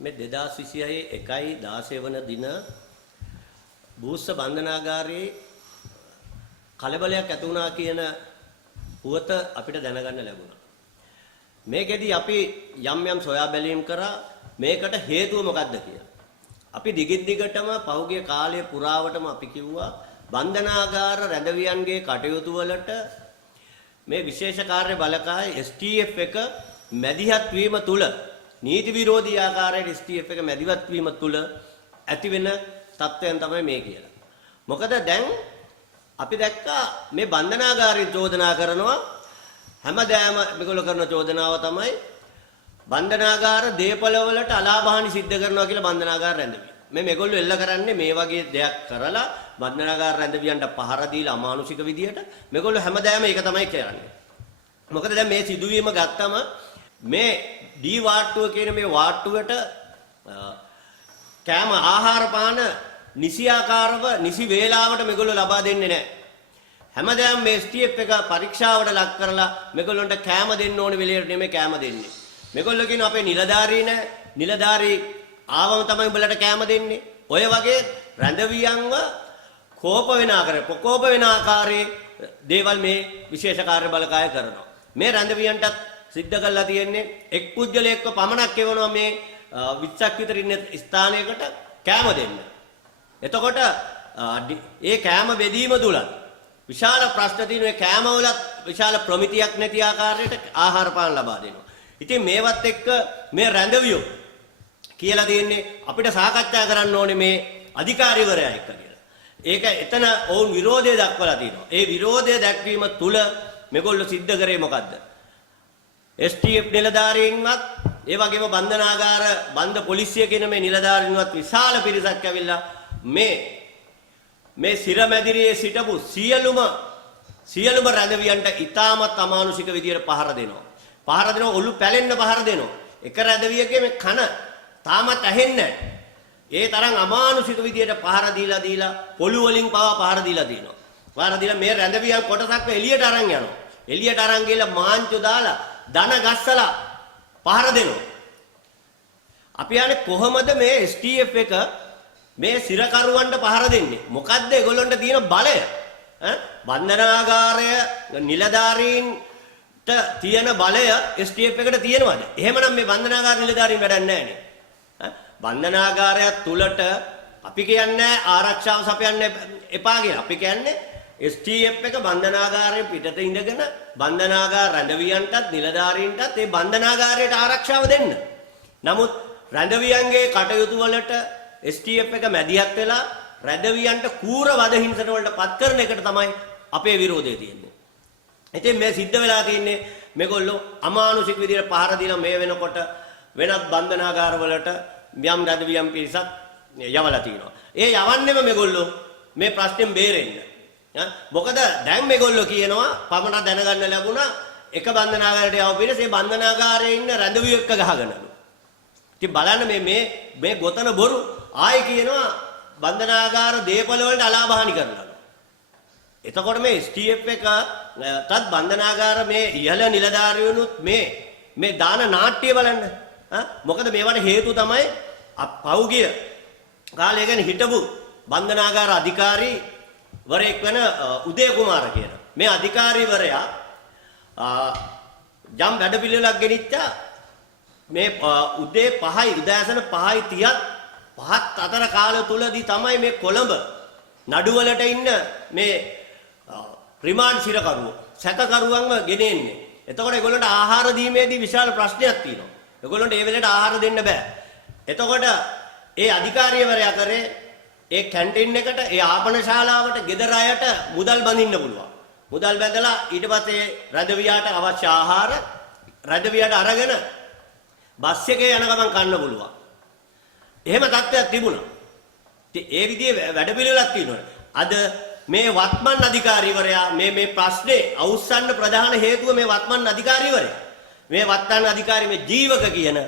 මේ 2026 1/16 වන දින බූස්ස බන්ධනාගාරයේ කලබලයක් ඇති වුණා කියන පුවත අපිට දැනගන්න ලැබුණා. මේකෙදි අපි යම් සොයා බැලීම් කරා මේකට හේතුව මොකක්ද කියලා. අපි දිගටම පහුගිය කාලය පුරාවටම අපි කිව්වා බන්ධනාගාර රැඳවියන්ගේ කටයුතු වලට මේ විශේෂ කාර්ය බලකාය STF එක මැදිහත් වීම තුල නීති විරෝධී ආකාරයට STF එක මැදිහත් වීම තුල ඇති වෙන තත්ත්වයන් තමයි මේ කියලා. මොකද දැන් අපි දැක්කා මේ බන්ධනාගාරයෙන් චෝදනා කරනවා හැමදාම මේගොල්ලෝ කරන චෝදනාව තමයි බන්ධනාගාර දේපල වලට අලාභහානි සිද්ධ කරනවා කියලා බන්ධනාගාර රැඳවිය. මේගොල්ලෝ එල්ල කරන්නේ මේ වගේ දෙයක් කරලා බන්ධනාගාර රැඳවියන්ට පහර දීලා අමානුෂික විදියට මේගොල්ලෝ හැමදාම ඒක තමයි කරන්නේ. මොකද දැන් මේ සිදුවීම ගත්තම මේ ඩී වාට්ටුව කියන මේ වාට්ටුවට කෑම ආහාර පාන නිසියාකාරව නිසි වේලාවට මේගොල්ලෝ ලබා දෙන්නේ නැහැ. හැමදාම මේ STF එක පරීක්ෂාවට ලක් කරලා මේගොල්ලන්ට කෑම දෙන්න ඕනේ වෙලෙට නෙමෙයි කෑම දෙන්නේ. මේගොල්ලෝ කියන අපේ නිලධාරී නැහැ. නිලධාරී ආවම තමයි උඹලට කෑම දෙන්නේ. ඔය වගේ රැඳවියන්ව කෝප වෙන ආකාරයේ ප්‍රකෝප වෙන ආකාරයේ දේවල් මේ විශේෂ කාර්ය බලකාය කරනවා. මේ රැඳවියන්ටත් සිද්ධ කරලා තියෙන්නේ එක් පුජ්‍යලයක්ව පමණක් එවනවා මේ 20ක් විතර ඉන්න ස්ථානයකට කෑම දෙන්න. එතකොට ඒ කෑම බෙදීම තුලත් විශාල ප්‍රශ්න තියෙන මේ කෑම වලත් විශාල ප්‍රමිතියක් නැති ආකාරයට ආහාර පාන ලබා දෙනවා. ඉතින් මේවත් එක්ක මේ රැඳවියෝ කියලා තියෙන්නේ අපිට සාකච්ඡා කරන්න ඕනේ මේ අධිකාරිවරයා එක්ක කියලා. ඒක එතන ඔවුන් විරෝධය දක්වලා තියෙනවා. ඒ විරෝධය දැක්වීම තුල මේගොල්ලෝ සිද්ධ කරේ මොකද්ද? STF නිලධාරීන්වත් ඒ වගේම බන්ධනාගාර බන්ධ පොලිසිය කියන මේ නිලධාරීන්වත් විශාල පිරිසක් ඇවිල්ලා මේ සිරමැදිරියේ සිටපු සියලුම රැඳවියන්ට ඉතාමත් අමානුෂික විදියට පහර දෙනවා. පහර දෙනවා ඔලු පැලෙන්න පහර දෙනවා. එක රැඳවියගේ මේ කන තාමත් ඇහෙන්නේ නැහැ. ඒ තරම් අමානුෂික විදියට පහර දීලා පොළු වලින් පවා පහර දීලා දිනවා. පහර දීලා මේ රැඳවියන් කොටසක් එළියට අරන් යනවා. එළියට අරන් ගිහලා මාංචු දාලා දන ගස්සලා පහර දෙනවා. අපි යන්නේ කොහොමද මේ STF එක මේ සිරකරුවන්ට පහර දෙන්නේ? මොකද්ද ඒගොල්ලන්ට තියෙන බලය? බන්ධනාගාරය නිලධාරීන්ට තියෙන බලය STF එකට තියෙනවද? එහෙමනම් මේ බන්ධනාගාර නිලධාරීන් වැඩක් නැහැ නේ. බන්ධනාගාරය තුලට අපි කියන්නේ ආරක්ෂාව සපයන්න එපා කියලා. අපි කියන්නේ STF එක බන්ධනාගාරයෙන් පිටත ඉඳගෙන බන්ධනාගාර රැඳවියන්ටත් නිලධාරීන්ටත් ඒ බන්ධනාගාරයට ආරක්ෂාව දෙන්න. නමුත් රැඳවියන්ගේ කටයුතු වලට STF එක මැදිහත් වෙලා රැඳවියන්ට කූර වද හිංසන වලට පත් කරන එකට තමයි අපේ විරෝධය තියෙන්නේ. ඉතින් මේ සිද්ධ වෙලා තියෙන්නේ මේගොල්ලෝ අමානුෂික විදිහට පහර දීලා මේ වෙනකොට වෙනත් බන්ධනාගාර වලට යම් රැඳවියන් පිරිසක් යවලා තිනවා. ඒ යවන්නේම මේගොල්ලෝ මේ ප්‍රශ්නෙන් බේරෙන්න. මොකද දැන් මේගොල්ලෝ කියනවා පමණ දැනගන්න ලැබුණා එක බන්ධනාගාරයට යව පිරිස ඒ බන්ධනාගාරයේ ඉන්න රැඳවියෝ එක්ක ගහගෙනලු. ඉතින් බලන්න මේ ගොතන බොරු ආයි කියනවා බන්ධනාගාර දේපල වලට අලාභහානි කරනවා. එතකොට මේ STF එක තත් බන්ධනාගාර මේ ඉහළ නිලධාරියුනුත් මේ දාන නාට්‍ය බලන්න. මොකද මේවට හේතු තමයි පෞගිය කාලේ ගැන හිටපු බන්ධනාගාර අධිකාරී වරයෙක් වෙන උදේ කුමාර කියන මේ අධිකාරීවරයා ජම් වැඩපිළිවෙලක් ගෙනිච්චා මේ උදේ 5යි උදෑසන 5:30ත් 5ත් අතර කාලය තුලදී තමයි මේ කොළඹ නඩුවලට ඉන්න මේ රිමාන්ඩ් සිරකරුවෝ සැකකරුවන්ව ගෙනෙන්නේ. එතකොට ඒගොල්ලන්ට ආහාර දීමේදී විශාල ප්‍රශ්නයක් තියෙනවා. ඒගොල්ලන්ට ඒ වෙලේට ආහාර දෙන්න බෑ. එතකොට ඒ අධිකාරියවරයා කරේ ඒ කැන්ටින් එකට ඒ ආපන ශාලාවට ගෙදර අයට මුදල් බඳින්න පුළුවන්. මුදල් බැඳලා ඊට පස්සේ රැඳවියාට අවශ්‍ය ආහාර රැඳවියාට අරගෙන බස් එකේ යන ගමන් කන්න පුළුවන්. එහෙම තත්ත්වයක් තිබුණා. ඉතින් ඒ විදිහේ වැඩපිළිවෙලක් තියෙනවා. අද මේ වත්මන් අධිකාරිවරයා මේ ප්‍රශ්නේ අවුස්සන්න ප්‍රධාන හේතුව මේ වත්මන් අධිකාරිවරයා. මේ වත්මන් අධිකාරී මේ ජීවක කියන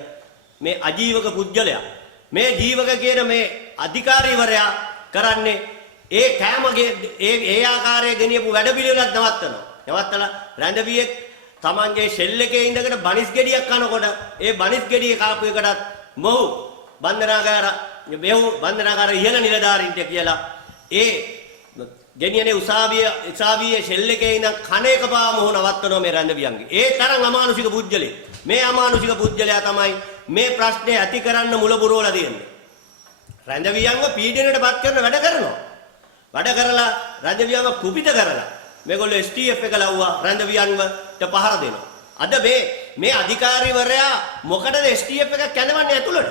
මේ අජීවක පුජ්‍යලයා. මේ ජීවක කියන මේ අධිකාරිවරයා කරන්නේ ඒ කෑමගේ ඒ ආකාරයේ ගෙනියපු වැඩපිළිවෙලක් නවත්තනවා. නවත්තලා රැඳවියෙක් Tamange ෂෙල් එකේ ඉඳගෙන බනිස් ගෙඩියක් කනකොට ඒ බනිස් ගෙඩිය කාපු එකටත් මොහු බන්ධනාගාර ඉහළ නිලධාරීන්ට කියලා ඒ ගෙනියනේ උසාවියේ ෂෙල් එකේ ඉඳන් කන එක පාම හො නවත්තනවා මේ රැඳවියන්ගේ. ඒ තරම් අමානුෂික පුජ්‍යලේ. මේ අමානුෂික පුජ්‍යලයා තමයි මේ ප්‍රශ්නේ ඇති කරන්න මුල පුරවලා දෙන්නේ. රැඳවියන්ව පීඩනයටපත් කරන වැඩ කරනවා. වැඩ කරලා රැඳවියන්ව කුපිත කරලා මේගොල්ලෝ STF එක ලව්වා රැඳවියන්වට පහර දෙනවා. අද මේ අධිකාරීවරයා මොකටද STF එක කැඳවන්නේ ඇතුළට?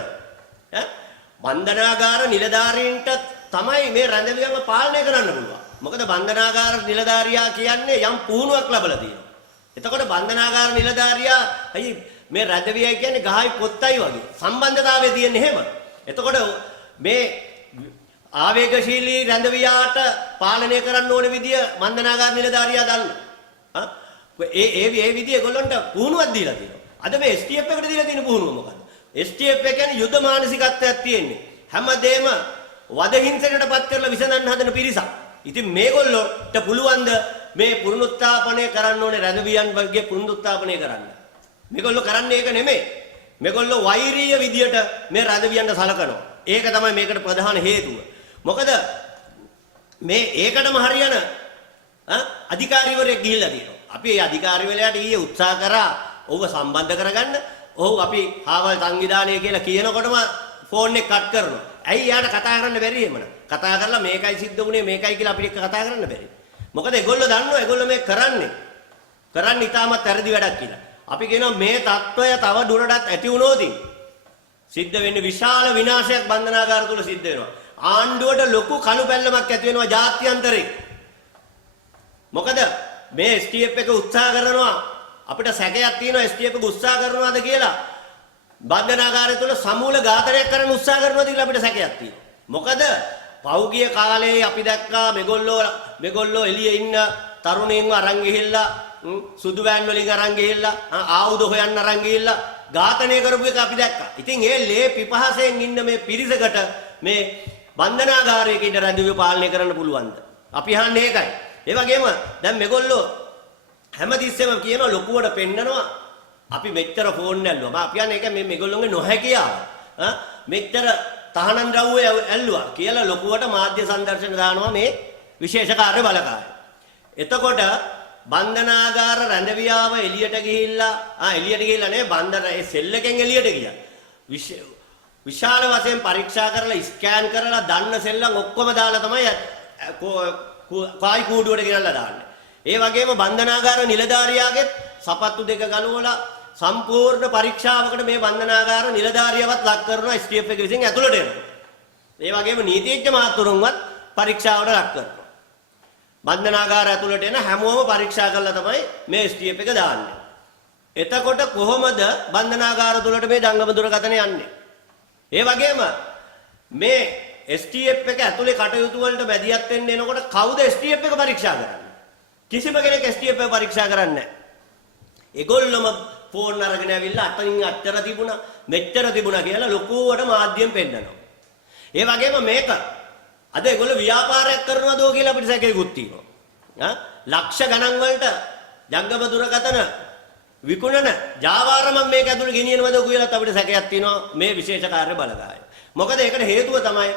බන්ධනාගාර නිලධාරීන්ට තමයි මේ රැඳවියන්ව පාලනය කරන්න පුළුවන්. මොකද බන්ධනාගාර නිලධාරියා කියන්නේ යම් පුහුණුවක් ලැබලා තියෙනවා. එතකොට බන්ධනාගාර නිලධාරියා අයි මේ රැඳවියයි කියන්නේ ගහයි පොත්තයි වගේ සම්බන්ධතාවය තියෙන්නේ එහෙම. එතකොට මේ ආවේගශීලී රැඳවියාට පාලනය කරන්න ඕන විදිය බන්ධනාගාර නිලධාරියා දන්නවා. ඒ විදිය ඒගොල්ලන්ට පුහුණුවක් දීලා තියෙනවා. අද මේ STF එකට දීලා තියෙන පුහුණුව මොකද්ද? STF එක කියන්නේ යුද මානසිකත්වයක් තියෙන්නේ. හැමදේම වද හිංසනයටපත් කරලා විසඳන්න හදන පිරිසක්. ඉතින් මේගොල්ලොන්ට පුළුවන් ද මේ පුනරුත්ථාපනය කරන්න ඕනේ රැඳවියන් වර්ගයේ පුනරුත්ථාපනය කරන්න. මේගොල්ලෝ කරන්නේ ඒක නෙමෙයි. මේගොල්ලෝ වෛරීය විදියට මේ රැඳවියන්ට සලකනවා. ඒක තමයි මේකට ප්‍රධාන හේතුව. මොකද මේ ඒකටම හරියන අධිකාරීවරයෙක් ගිහිල්ලා තියෙනවා. අපි මේ අධිකාරීවරයාට ඊයේ උත්සාහ කරා ඔහුව සම්බන්ධ කරගන්න. ඔහු අපි ආවල් සංවිධානය කියලා කියනකොටම ෆෝන් එක කට් කරනවා. ඇයි යාට කතා කරන්න බැරි එමන? කතා කරලා මේකයි සිද්ධ වුණේ මේකයි කියලා අපිට කතා කරන්න බැරි. මොකද ඒගොල්ලෝ දන්නවා ඒගොල්ලෝ මේ කරන්නේ ඉතාමත් වැරදි වැඩක් කියලා. අපි කියනවා මේ தত্ত্বය තව දුරටත් ඇති වුණොත් සිද්ධ වෙන්නේ විශාල විනාශයක් බන්ධනාගාර තුල සිද්ධ වෙනවා. ආණ්ඩුවට ලොකු කණු බැල්ලමක් ඇති වෙනවා ජාත්‍යන්තරේ. මොකද මේ STF එක උත්සාහ කරනවා අපිට සැකයක් තියෙනවා STF එක උත්සාහ කරනවාද කියලා බන්ධනාගාරය තුල සමූල ඝාතනයක් කරන්න උත්සාහ කරනවාද කියලා අපිට සැකයක් තියෙනවා. මොකද පෞගිය කාලේ අපි දැක්කා මේගොල්ලෝ එළියේ ඉන්න තරුණයින්ව අරන් ගිහිල්ලා සුදු වෑන් වලින් අරන් ගිහිල්ලා ආයුධ හොයන්න අරන් ගිහිල්ලා ඝාතනය කරපු එක අපි දැක්කා. ඉතින් ඒ ලේ පිපහසෙන් ඉන්න මේ පිරිසකට මේ බන්ධනාගාරයක ඉඳ රැඳිව පාලනය කරන්න පුළුවන්ද? අපි අහන්නේ ඒකයි. ඒ වගේම දැන් මේගොල්ලෝ හැමතිස්සෙම කියනවා ලොකුවට පෙන්නනවා අපි මෙච්චර ෆෝන් ඇල්ලුවා. අපි කියන්නේ ඒක මේගොල්ලෝගේ නොහැකියාව. මෙච්චර තහනම් ද්‍රව්‍ය ඇල්ලුවා කියලා ලොකුවට මාධ්‍ය සංදර්ශන දානවා මේ විශේෂ කාර්ය බලකාය. එතකොට බන්ධනාගාර රැඳවියාව එළියට ගිහිල්ලා නේ බන්ධන ඒ සෙල් එකෙන් එළියට ගියා. විශාල වශයෙන් පරීක්ෂා කරලා ස්කෑන් කරලා දන්න සෙල්ලම් ඔක්කොම දාලා තමයි කායි කූඩුවට ගෙනල්ලා දාන්නේ. ඒ වගේම බන්ධනාගාර නිලධාරියාගෙත් සපත්තු දෙක ගලවලා සම්පූර්ණ පරීක්ෂාවකට මේ බන්ධනාගාර නිලධාරියවත් ලක් කරනවා STF එක විසින් ඇතුළට එනවා. ඒ වගේම නීතිඥ මහතුරුන්වත් පරීක්ෂාවට ලක් කරනවා. බන්ධනාගාර ඇතුළට එන හැමෝම පරීක්ෂා කරලා තමයි මේ STF එක දාන්නේ. එතකොට කොහොමද බන්ධනාගාර තුළට මේ ජංගම දුරකථන යන්නේ? ඒ වගේම මේ STF එක ඇතුලේ කටයුතු වලට මැදිහත් වෙන්න එනකොට කවුද STF එක පරීක්ෂා කරන්නේ? කිසිම කෙනෙක් STF එක පරීක්ෂා කරන්නේ නැහැ. ඒගොල්ලොම ෆෝන් අරගෙන ඇවිල්ලා අතනින් අච්චර තිබුණා මෙච්චර තිබුණා කියලා ලොකුවට මාධ්‍යයෙන් පෙන්නනවා. ඒ වගේම මේක අද ඒගොල්ලෝ ව්‍යාපාරයක් කරනවදෝ කියලා අපිට සැකේකුත් තියෙනවා. ලක්ෂ ගණන් වලට ජංගම දුරකථන විකුණන ජාවාරම මේක ඇතුළේ ගෙනියනවද කියලා අපිට සැකයක් තියෙනවා මේ විශේෂ කාර්ය බලකාය. මොකද ඒකට හේතුව තමයි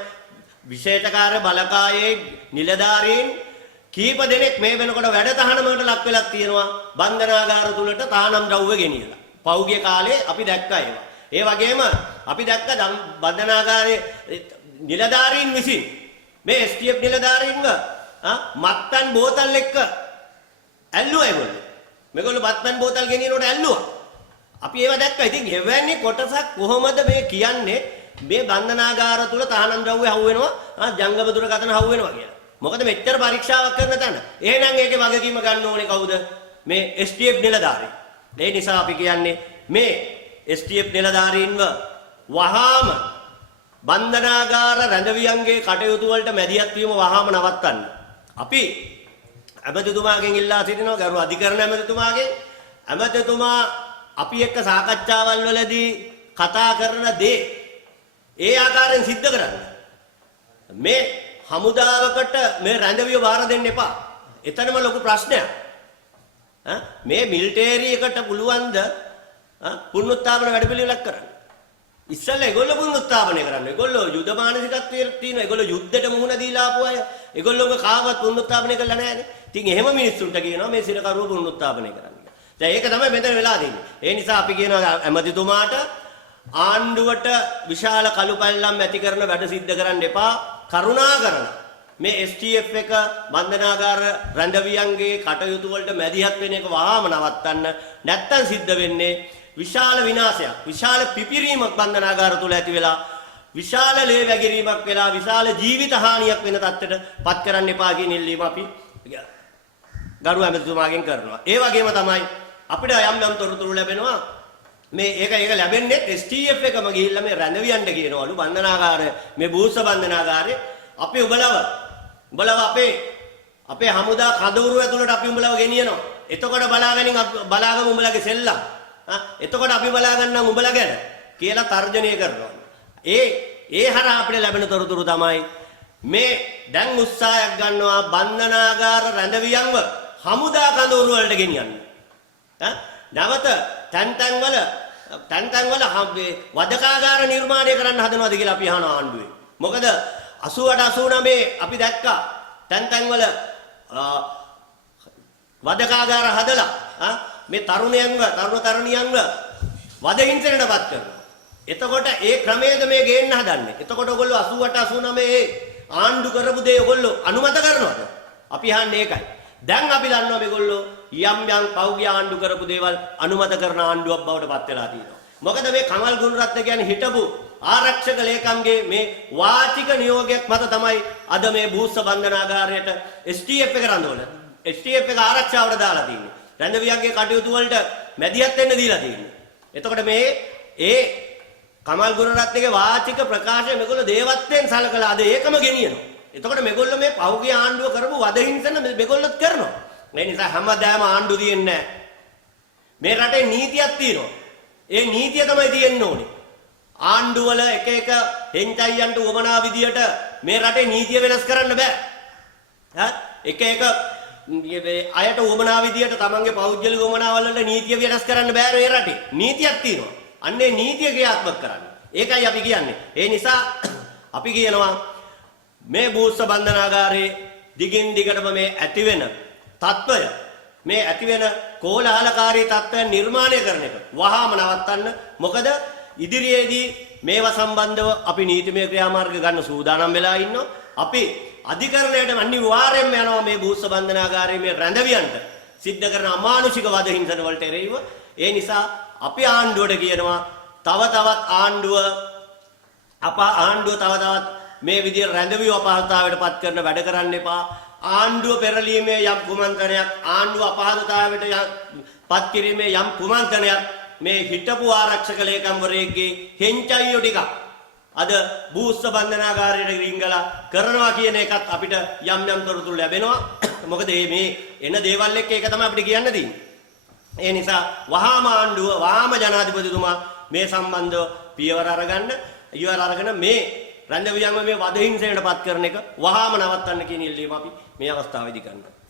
විශේෂ කාර්ය බලකායේ නිලධාරීන් කීප දෙනෙක් මේ වෙනකොට වැඩ තහනමකට ලක් වෙලක් තියෙනවා බන්ධනාගාර තුලට තානම් ද්‍රව්‍ය ගෙනියලා. පෞගිය කාලේ අපි දැක්කා ඒවා. ඒ වගේම අපි දැක්ක බන්ධනාගාරයේ නිලධාරීන් විසින් මේ STF නිලධාරීන්ව මත්පැන් බෝතල් එක්ක ඇල්ලුවා ඒගොල්ලෝ. මේගොල්ලෝ මත්පැන් බෝතල් ගෙනියනකොට ඇල්ලුවා. අපි ඒවා දැක්කා. ඉතින් එවැනි කොටසක් කොහොමද මේ කියන්නේ මේ බන්ධනාගාර තුල තහනම් ද්‍රව්‍ය හවු වෙනවා ජංගම දුරකථන හවු වෙනවා කියලා. මොකද මෙච්චර පරීක්ෂාවක් කරන තැන. එහෙනම් ඒකේ වගකීම ගන්න ඕනේ කවුද? මේ STF නිලධාරී. ඒ නිසා අපි කියන්නේ මේ STF නිලධාරීන්ව වහාම බන්ධනාගාර රැඳවියන්ගේ කටයුතු වලට මැදිහත් වීම වහාම නවත්තන්න. අපි ඇමතිතුමාගෙන් ඉල්ලා සිටිනවා ගරු අධිකරණ ඇමතිතුමා අපි එක්ක සාකච්ඡාවල් වලදී කතා කරන දේ ඒ ආකාරයෙන් සිද්ධ කරන්න. මේ හමුදාවකට මේ රැඳවිය බාර දෙන්න එපා. එතනම ලොකු ප්‍රශ්නයක්. මේ මිලිටරි එකට පුළුවන් ද පුනරුත්ථාපන වැඩපිළිවෙලක් කරන්න. ඉස්සෙල්ලා ඒගොල්ලෝ පුනරුත්ථාපනය කරන්න. ඒගොල්ලෝ යුද මානසිකත්වයේ තියෙනවා. ඒගොල්ලෝ යුද්ධයට මුහුණ දීලා ආපු අය. ඒගොල්ලෝම කාවත් පුනරුත්ථාපනය කළා නැහැනේ. ඉතින් එහෙම මිනිස්සුන්ට කියනවා මේ සිරකරුව පුනරුත්ථාපනය කරන්න කියලා. දැන් ඒක තමයි මෙතන වෙලා තියෙන්නේ. ඒ නිසා අපි කියනවා ඇමතිතුමාට ආණ්ඩුවට විශාල කළුපැල්ලම් ඇති කරන වැඩ සිද්ධ කරන්න එපා. කරුණා කරලා මේ STF එක බන්ධනාගාර රැඳවියන්ගේ කටයුතු වලට මැදිහත් වෙන එක වහාම නවත්තන්න. නැත්තම් සිද්ධ වෙන්නේ විශාල විනාශයක්, විශාල පිපිරීමක් බන්ධනාගාර තුල ඇති වෙලා විශාල ලේ වැගිරීමක් වෙලා විශාල ජීවිත හානියක් වෙන තත්ත්වයට පත් කරන්න එපා කියන ඉල්ලීම අපි ගරු ඇමතිතුමාගෙන් කරනවා. ඒ වගේම තමයි අපිට යම් තොරතුරු ලැබෙනවා මේ ඒක ලැබෙන්නේ STF එකම ගිහිල්ලා මේ රැඳවියන්ට කියනවලු බන්ධනාගාරය මේ බූස්ස බන්ධනාගාරේ අපි උඹලව අපේ හමුදා කඳවුරු ඇතුළට අපි උඹලව ගෙනියනවා. එතකොට බලාගමු උඹලගේ සෙල්ලම්. එතකොට අපි බලා ගන්නම් උඹලා ගැන කියලා තර්ජනය කරනවා. ඒ හරහා අපිට ලැබෙන තොරතුරු තමයි මේ දැන් උත්සාහයක් ගන්නවා බන්ධනාගාර රැඳවියන්ව හමුදා කඳවුරු වලට ගෙනියන්න. නැවත තැන් වල වදකාගාර නිර්මාණය කරන්න හදනවාද කියලා අපි අහන ආණ්ඩුවේ. මොකද 88 89 අපි දැක්කා තැන් වල වදකාගාර හදලා මේ තරුණ තරුණියන්ව වද හිංසනයටපත් කරනවා. එතකොට ඒ ක්‍රමයේද මේ ගේන්න හදන්නේ. එතකොට ඔයගොල්ලෝ 88 89 ආණ්ඩු කරපු දේ ඔයගොල්ලෝ අනුමත කරනවද? අපි අහන්නේ ඒකයි. දැන් අපි දන්නවා මේගොල්ලෝ යම් පෞගිය ආණ්ඩු කරපු දේවල් අනුමත කරන ආණ්ඩුවක් බවට පත් වෙලා තියෙනවා. මොකද මේ කමල් ගුණරත්න කියන්නේ හිටපු ආරක්ෂක ලේකම්ගේ මේ වාචික නියෝගයක් මත තමයි අද මේ බූස්ස බන්ධනාගාරයට STF එක රඳවල STF එක ආරක්ෂාවට දාලා තියෙන්නේ. රැඳවියන්ගේ කටයුතු වලට මැදිහත් වෙන්න දීලා තියෙන්නේ. එතකොට මේ කමල් ගුණරත්නගේ වාචික ප්‍රකාශය මේගොල්ලෝ දේවත්වයෙන් සලකලා අද ඒකම ගෙනියනවා. එතකොට මේගොල්ලෝ මේ පෞගිය ආණ්ඩුව කරපු වද හිංසන මේගොල්ලොත් කරනවා. ඒ නිසා හැමදාම ආණ්ඩු දෙන්නේ නැහැ. මේ රටේ නීතියක් තියෙනවා. ඒ නීතිය තමයි තියෙන්න ඕනේ. ආණ්ඩු වල එක හෙන්චයියන්ට උවමනා විදියට මේ රටේ නීතිය වෙනස් කරන්න බෑ. එක අයට උවමනා විදියට තමන්ගේ පෞද්ගලික උවමනාවල් වල නීතිය වෙනස් කරන්න බෑ මේ රටේ. නීතියක් තියෙනවා. අන්නේ නීතිය ක්‍රියාත්මක කරන්න. ඒකයි අපි කියන්නේ. ඒ නිසා අපි කියනවා මේ බූස්ස බන්ධනාගාරයේ දිගින් දිගටම මේ ඇතිවෙන තත්ත්වය මේ ඇතිවෙන කෝලාහලකාරී තත්ත්වය නිර්මාණය කරන එක වහාම නවත්තන්න. මොකද ඉදිරියේදී මේවා සම්බන්ධව අපි නීතිමය ක්‍රියාමාර්ග ගන්න සූදානම් වෙලා ඉන්නවා. අපි අධිකරණයට අනිවාර්යයෙන්ම යනවා මේ බූස්ස බන්ධනාගාරයේ මේ රැඳවියන්ට සිද්ධ කරන අමානුෂික වද හිංසන වලට එරෙහිව. ඒ නිසා අපි ආණ්ඩුවට කියනවා තව තවත් ආණ්ඩුව තව තවත් මේ විදිහට රැඳවිව අපහසුතාවයට පත් කරන වැඩ කරන්න එපා. ආණ්ඩුව පෙරලීමේ යම් කුමන්ත්‍රණයක් ආණ්ඩුව අපහසුතාවයට පත් කිරීමේ යම් කුමන්ත්‍රණයක් මේ හිටපු ආරක්ෂක ලේකම්වරයෙක්ගේ හෙන්චයියෝ ටික අද බූස්ස බන්ධනාගාරයට රිංගලා කරනවා කියන එකත් අපිට යම් තොරතුරු ලැබෙනවා. මොකද මේ එන දේවල් එක්ක ඒක තමයි අපිට කියන්න තියෙන්නේ. ඒ නිසා වහාම ආණ්ඩුව වහාම ජනාධිපතිතුමා මේ සම්බන්ධව පියවර අරගෙන මේ රැඳවියන්ව මේ වද හිංසනයට පත් කරන එක වහාම නවත්තන්න කියන ඉල්ලීම අපි මේ අවස්ථාවේදී කරනවා.